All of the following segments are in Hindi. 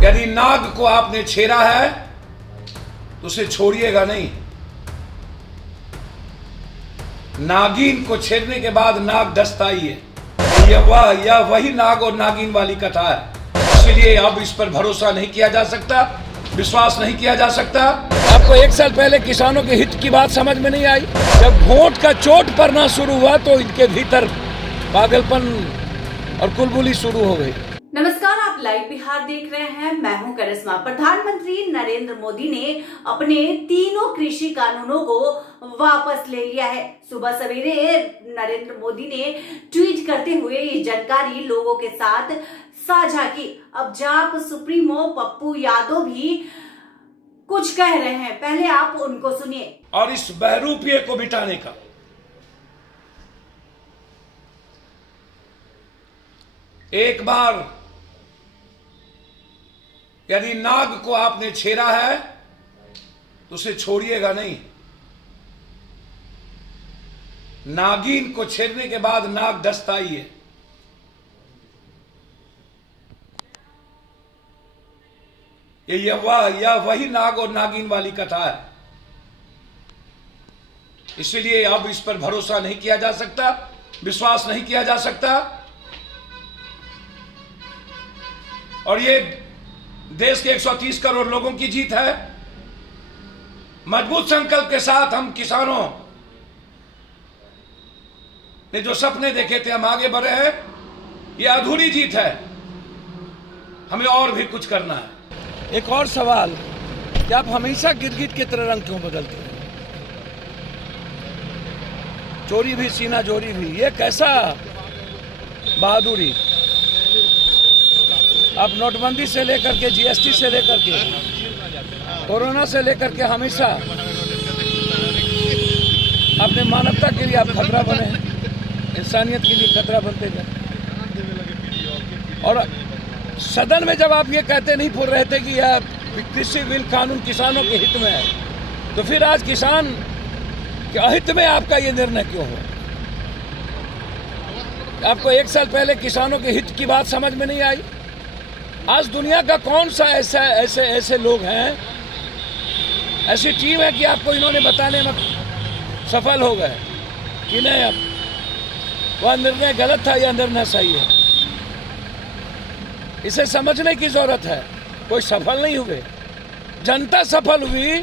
यदि नाग को आपने छेड़ा है तो उसे छोड़िएगा नहीं। नागिन को छेड़ने के बाद नाग डसता ही है। यह वही नाग और नागिन वाली कथा है। इसलिए अब इस पर भरोसा नहीं किया जा सकता, विश्वास नहीं किया जा सकता। आपको 1 साल पहले किसानों के हित की बात समझ में नहीं आई? जब वोट का चोट पड़ना शुरू हुआ तो इनके भीतर पागलपन और कुलबुली शुरू हो गई। नमस्कार, आप लाइव बिहार देख रहे हैं। मैं हूं करिश्मा। प्रधानमंत्री नरेंद्र मोदी ने अपने तीनों कृषि कानूनों को वापस ले लिया है। सुबह सवेरे नरेंद्र मोदी ने ट्वीट करते हुए ये जानकारी लोगों के साथ साझा की। अब जाप सुप्रीमो पप्पू यादव भी कुछ कह रहे हैं, पहले आप उनको सुनिए। और इस बहरूपिये को मिटाने का एक बार यदि नाग को आपने छेड़ा है तो उसे छोड़िएगा नहीं। नागिन को छेड़ने के बाद नाग डसता ही है। यह वही नाग और नागिन वाली कथा है। इसलिए अब इस पर भरोसा नहीं किया जा सकता, विश्वास नहीं किया जा सकता। और ये देश के 130 करोड़ लोगों की जीत है। मजबूत संकल्प के साथ हम किसानों ने जो सपने देखे थे, हम आगे बढ़े हैं। ये अधूरी जीत है, हमें और भी कुछ करना है। एक और सवाल कि आप हमेशा गिरगिट की तरह रंग क्यों बदलते हैं? चोरी भी सीना जोरी भी, ये कैसा बहादुरी? आप नोटबंदी से लेकर के जीएसटी से लेकर के कोरोना से लेकर के हमेशा अपने मानवता के लिए आप खतरा बने हैं, इंसानियत के लिए खतरा बनते गए। और सदन में जब आप ये कहते नहीं भूल रहे थे कि यह कृषि बिल कानून किसानों के हित में है, तो फिर आज किसान के अहित में आपका ये निर्णय क्यों हुआ? आपको 1 साल पहले किसानों के हित की बात समझ में नहीं आई? आज दुनिया का कौन सा ऐसे लोग हैं, ऐसी टीम है कि आपको इन्होंने बताने में सफल हो गए कि नहीं अब वह निर्णय गलत था या निर्णय सही है? इसे समझने की जरूरत है। कोई सफल नहीं हुए, जनता सफल हुई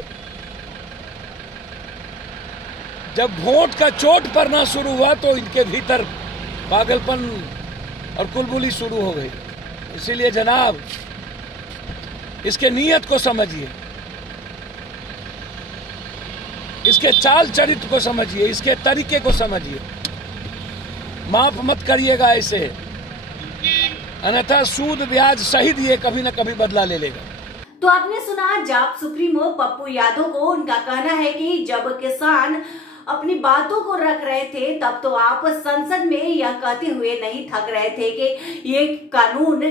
जब वोट का चोट पड़ना शुरू हुआ तो इनके भीतर पागलपन और कुलबुली शुरू हो गई। इसीलिए जनाब, इसके नीयत को समझिए, इसके चाल चरित्र को समझिए, इसके तरीके को समझिए। माफ मत करिएगा ऐसे, अन्यथा सूद ब्याज सहित ये कभी न कभी बदला ले लेगा। तो आपने सुना जाप सुप्रीमो पप्पू यादव को। उनका कहना है कि जब किसान अपनी बातों को रख रहे थे तब तो आप संसद में यह कहते हुए नहीं थक रहे थे कि ये कानून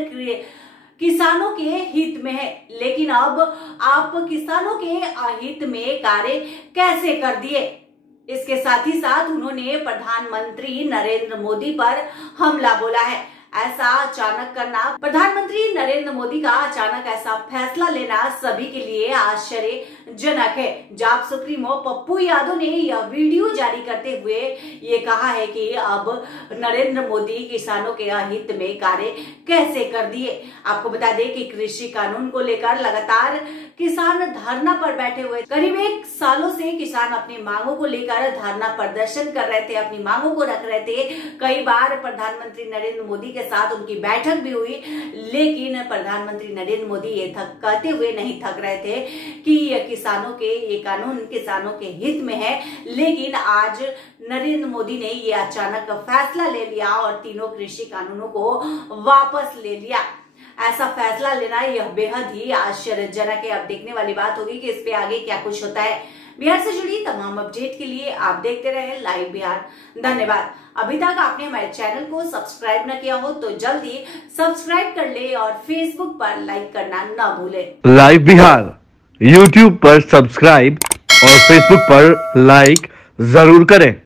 किसानों के हित में है, लेकिन अब आप किसानों के अहित में कार्य कैसे कर दिए। इसके साथ ही साथ उन्होंने प्रधानमंत्री नरेंद्र मोदी पर हमला बोला है। ऐसा अचानक करना, प्रधानमंत्री नरेंद्र मोदी का अचानक ऐसा फैसला लेना सभी के लिए आश्चर्यजनक है। जाप सुप्रीमो पप्पू यादव ने यह वीडियो जारी करते हुए ये कहा है कि अब नरेंद्र मोदी किसानों के हित में कार्य कैसे कर दिए। आपको बता दें कि कृषि कानून को लेकर लगातार किसान धरना पर बैठे हुए। करीब 1 सालों से किसान अपनी मांगों को लेकर धरना प्रदर्शन कर रहे थे, अपनी मांगों को रख रहे थे। कई बार प्रधानमंत्री नरेंद्र मोदी के साथ उनकी बैठक भी हुई, लेकिन प्रधानमंत्री नरेंद्र मोदी ये कहते हुए नहीं थक रहे थे कि ये कानून किसानों के हित में है। लेकिन आज नरेंद्र मोदी ने ये अचानक फैसला ले लिया और तीनों कृषि कानूनों को वापस ले लिया। ऐसा फैसला लेना यह बेहद ही आश्चर्यजनक है। अब देखने वाली बात होगी कि इस पे आगे क्या कुछ होता है। बिहार से जुड़ी तमाम अपडेट के लिए आप देखते रहे लाइव बिहार। धन्यवाद। अभी तक आपने हमारे चैनल को सब्सक्राइब न किया हो तो जल्दी सब्सक्राइब कर ले और फेसबुक पर लाइक करना न भूले। लाइव बिहार यूट्यूब पर सब्सक्राइब और फेसबुक पर लाइक जरूर करें।